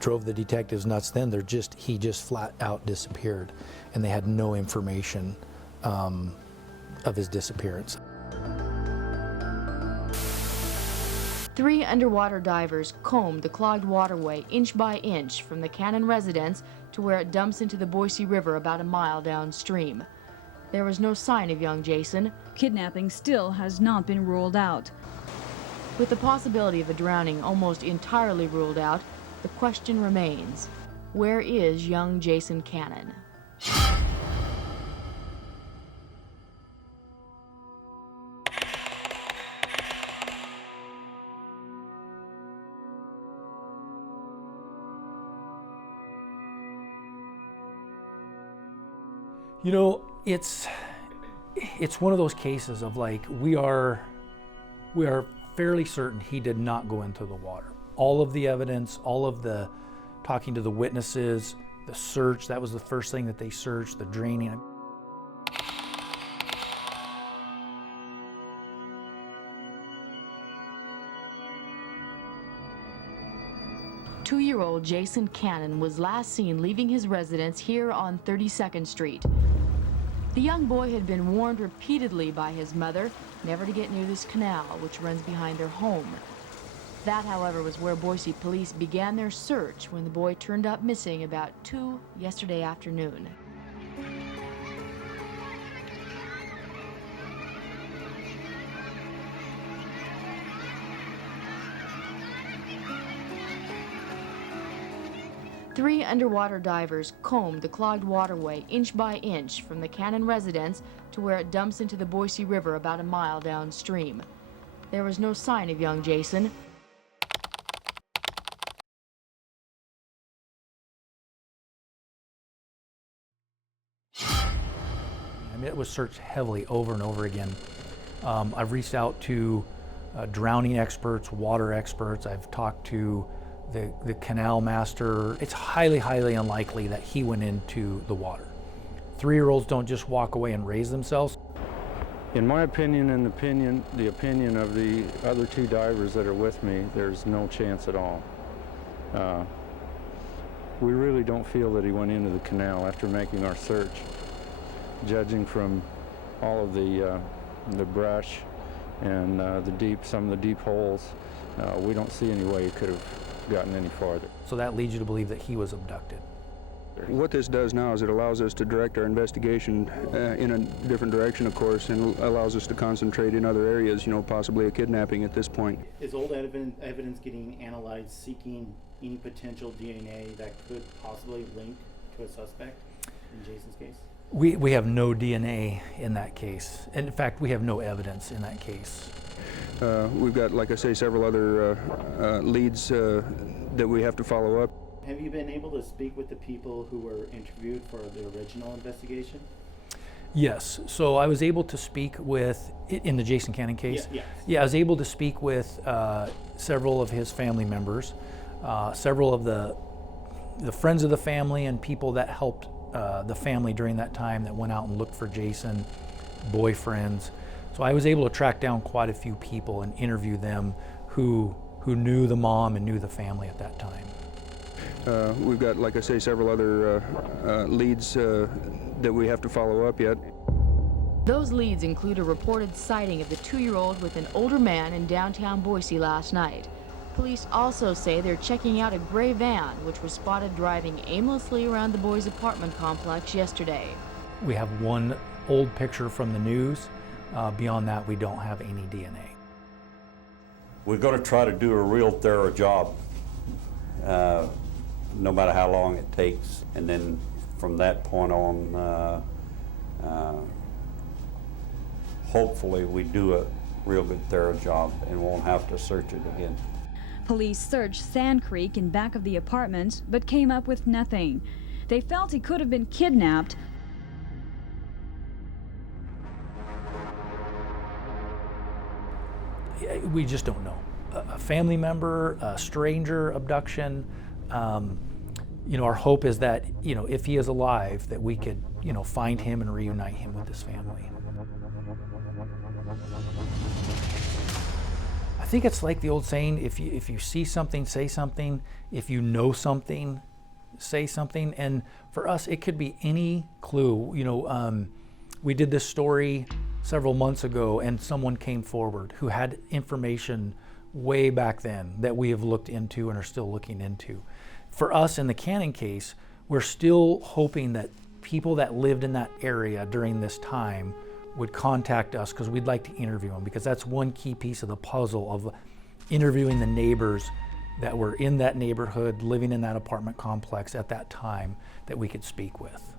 drove the detectives nuts then. He just flat out disappeared, and they had no information of his disappearance. 3 underwater divers combed the clogged waterway inch by inch from the Cannon residence to where it dumps into the Boise River about a mile downstream. There was no sign of young Jason. Kidnapping still has not been ruled out. With the possibility of a drowning almost entirely ruled out, the question remains, where is young Jason Cannon? You know, it's one of those cases of like, we are fairly certain he did not go into the water. All of the evidence, all of the talking to the witnesses, the search, that was the first thing that they searched, the draining. 2-year-old Jason Cannon was last seen leaving his residence here on 32nd Street. The young boy had been warned repeatedly by his mother never to get near this canal, which runs behind their home. That, however, was where Boise police began their search when the boy turned up missing about 2 yesterday afternoon. Three underwater divers combed the clogged waterway inch by inch from the Cannon residence to where it dumps into the Boise River about a mile downstream. There was no sign of young Jason. I mean, it was searched heavily over and over again. I've reached out to drowning experts, water experts. I've talked to the canal master. It's highly, highly unlikely that he went into the water. 3-year-olds don't just walk away and raise themselves. In my opinion and the opinion of the other 2 divers that are with me, there's no chance at all. We really don't feel that he went into the canal after making our search. Judging from all of the brush and some of the deep holes, we don't see any way he could have gotten any farther. So that leads you to believe that he was abducted. What this does now is it allows us to direct our investigation in a different direction, of course, and allows us to concentrate in other areas, you know, possibly a kidnapping at this point. Is old evidence getting analyzed, seeking any potential DNA that could possibly link to a suspect in Jason's case? We have no DNA in that case. And in fact, we have no evidence in that case. We've got, like I say, several other leads that we have to follow up. Have you been able to speak with the people who were interviewed for the original investigation? Yes. So I was able to speak with, in the Jason Cannon case? Yes. Yeah, I was able to speak with several of his family members, several of the friends of the family and people that helped the family during that time that went out and looked for Jason, boyfriends. So I was able to track down quite a few people and interview them who knew the mom and knew the family at that time. We've got, like I say, several other leads that we have to follow up yet. Those leads include a reported sighting of the 2-year-old with an older man in downtown Boise last night. Police also say they're checking out a gray van, which was spotted driving aimlessly around the boys' apartment complex yesterday. We have one old picture from the news. Beyond that, we don't have any DNA. We're going to try to do a real thorough job, no matter how long it takes. And then from that point on, hopefully we do a real good thorough job and won't have to search it again. Police searched Sand Creek in back of the apartment, but came up with nothing. They felt he could have been kidnapped. We just don't know. A family member, a stranger abduction. You know, our hope is that, you know, if he is alive, that we could, you know, find him and reunite him with his family. I think it's like the old saying, if you see something, say something. If you know something, say something. And for us, it could be any clue. You know, we did this story several months ago, and someone came forward who had information way back then that we have looked into and are still looking into. For us in the Cannon case, we're still hoping that people that lived in that area during this time would contact us, because we'd like to interview them, because that's one key piece of the puzzle of interviewing the neighbors that were in that neighborhood, living in that apartment complex at that time, that we could speak with.